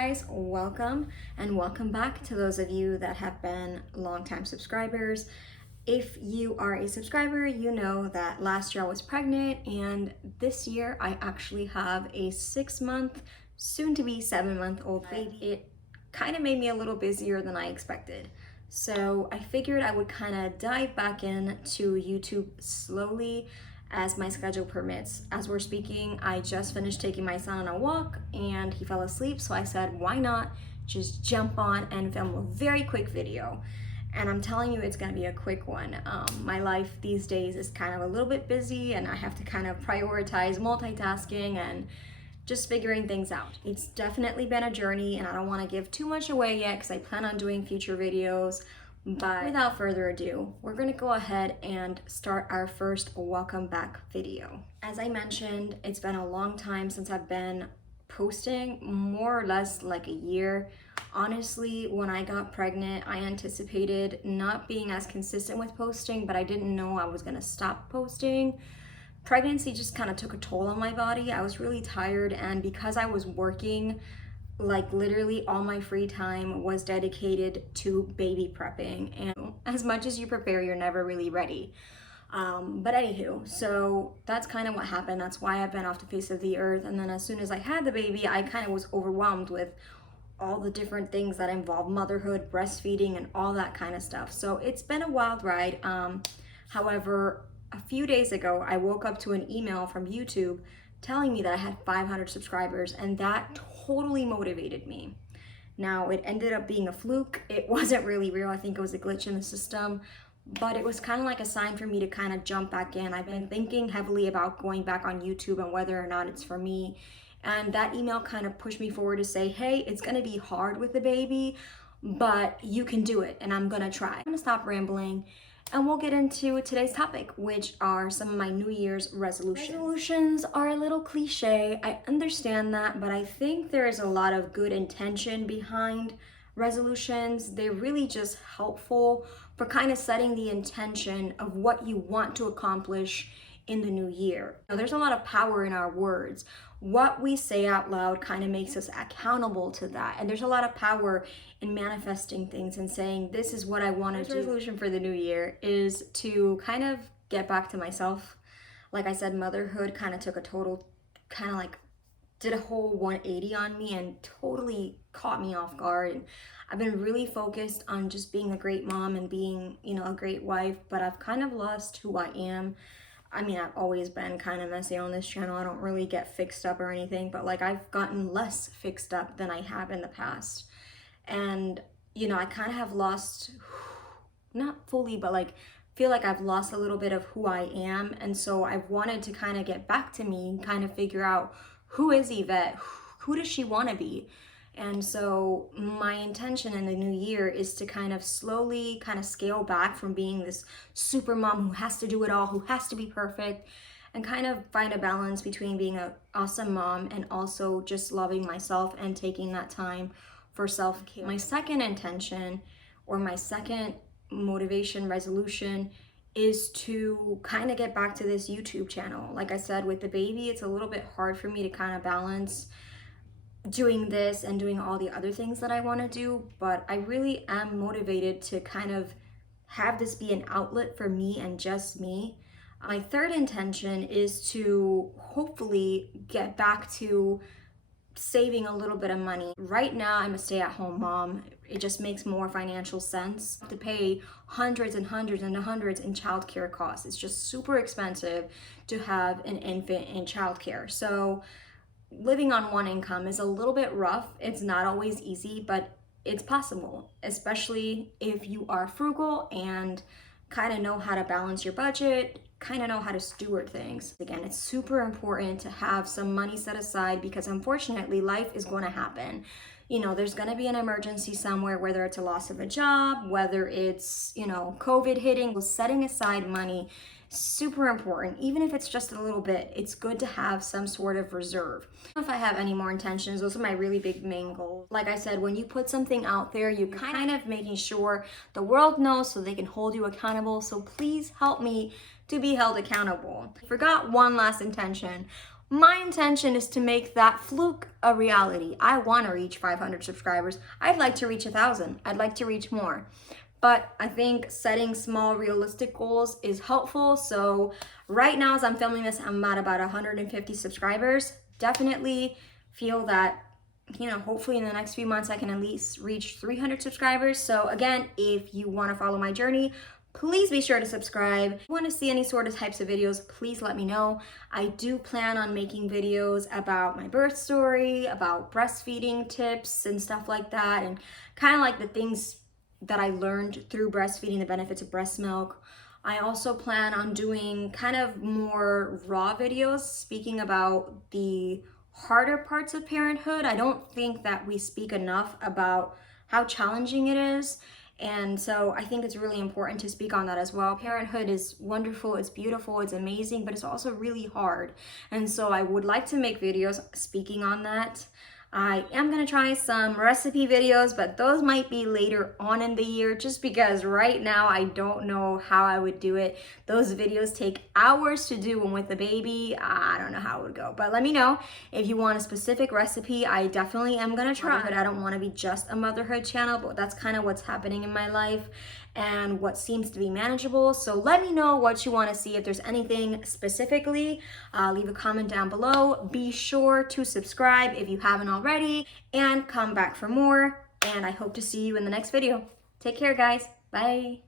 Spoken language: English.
guys, welcome and welcome back to those of you that have been longtime subscribers. If you are a subscriber, you know that last year I was pregnant and this year I actually have a 6-month, soon to be 7-month-old baby. It kind of made me a little busier than I expected. So I figured I would kind of dive back into YouTube slowly as my schedule permits. As we're speaking, I just finished taking my son on a walk and he fell asleep, so I said, why not just jump on and film a very quick video? And I'm telling you, it's gonna be a quick one. My life these days is kind of a little bit busy and I have to kind of prioritize multitasking and just figuring things out. It's definitely been a journey and I don't wanna give too much away yet because I plan on doing future videos. But without further ado, we're gonna go ahead and start our first welcome back video. As I mentioned, it's been a long time since I've been posting, more or less like a year. Honestly, when I got pregnant, I anticipated not being as consistent with posting, but I didn't know I was gonna stop posting. Pregnancy just kind of took a toll on my body. I was really tired, and because I was working, like literally all my free time was dedicated to baby prepping, and as much as you prepare, you're never really ready. But anywho, so that's kind of what happened. That's why I've been off the face of the earth. And then as soon as I had the baby, I kind of was overwhelmed with all the different things that involve motherhood, breastfeeding, and all that kind of stuff. So it's been a wild ride. However, a few days ago, I woke up to an email from YouTube telling me that I had 500 subscribers, and that totally motivated me. Now, it ended up being a fluke. It wasn't really real. I think it was a glitch in the system, but it was kind of like a sign for me to kind of jump back in. I've been thinking heavily about going back on YouTube and whether or not it's for me. And that email kind of pushed me forward to say, hey, it's gonna be hard with the baby, but you can do it, and I'm gonna try. I'm gonna stop rambling and we'll get into today's topic, which are some of my New Year's resolutions. Resolutions are a little cliche, I understand that, but I think there is a lot of good intention behind resolutions. They're really just helpful for kind of setting the intention of what you want to accomplish in the new year. Now, there's a lot of power in our words. What we say out loud kind of makes us accountable to that. And there's a lot of power in manifesting things and saying, this is what I want to do. The resolution for the new year is to kind of get back to myself. Like I said, motherhood kind of took a total, kind of like did a whole 180 on me and totally caught me off guard. And I've been really focused on just being a great mom and being, a great wife, but I've kind of lost who I am. I mean, I've always been kind of messy on this channel. I don't really get fixed up or anything, but like I've gotten less fixed up than I have in the past. And, I kind of have lost, not fully, but like feel like I've lost a little bit of who I am. And so I've wanted to kind of get back to me and kind of figure out, who is Yvette? Who does she want to be? And so my intention in the new year is to kind of slowly kind of scale back from being this super mom who has to do it all, who has to be perfect, and kind of find a balance between being an awesome mom and also just loving myself and taking that time for self-care. My second intention, or my second motivation resolution, is to kind of get back to this YouTube channel. Like I said, with the baby, it's a little bit hard for me to kind of balance doing this and doing all the other things that I want to do, but I really am motivated to kind of have this be an outlet for me and just me. My third intention is to hopefully get back to saving a little bit of money. Right now, I'm a stay-at-home mom. It just makes more financial sense to pay hundreds and hundreds and hundreds in childcare costs. It's just super expensive to have an infant in childcare. So living on one income is a little bit rough. It's not always easy, but it's possible, especially if you are frugal and kind of know how to balance your budget, kind of know how to steward things. Again, it's super important to have some money set aside because unfortunately life is going to happen. There's going to be an emergency somewhere, whether it's a loss of a job, whether it's, COVID hitting. Setting aside money, super important. Even if it's just a little bit, it's good to have some sort of reserve. If I have any more intentions, those are my really big main goals. Like I said, when you put something out there, you're kind of making sure the world knows so they can hold you accountable. So please help me to be held accountable. Forgot one last intention. My intention is to make that fluke a reality. I want to reach 500 subscribers. I'd like to reach 1,000. I'd like to reach more. But I think setting small, realistic goals is helpful. So right now, as I'm filming this, I'm at about 150 subscribers. Definitely feel that, hopefully in the next few months, I can at least reach 300 subscribers. So again, if you want to follow my journey, please be sure to subscribe. If you want to see any sort of types of videos, please let me know. I do plan on making videos about my birth story, about breastfeeding tips and stuff like that, and kind of like the things that I learned through breastfeeding, the benefits of breast milk. I also plan on doing kind of more raw videos speaking about the harder parts of parenthood. I don't think that we speak enough about how challenging it is. And so I think it's really important to speak on that as well. Parenthood is wonderful, it's beautiful, it's amazing, but it's also really hard. And so I would like to make videos speaking on that. I am gonna try some recipe videos, but those might be later on in the year just because right now I don't know how I would do it. Those videos take hours to do, and with the baby, I don't know how it would go. But let me know if you want a specific recipe. I definitely am gonna try. I don't wanna be just a motherhood channel, but that's kind of what's happening in my life and what seems to be manageable. So let me know what you want to see. If there's anything specifically, leave a comment down below. Be sure to subscribe if you haven't already, and come back for more. And I hope to see you in the next video. Take care, guys. Bye.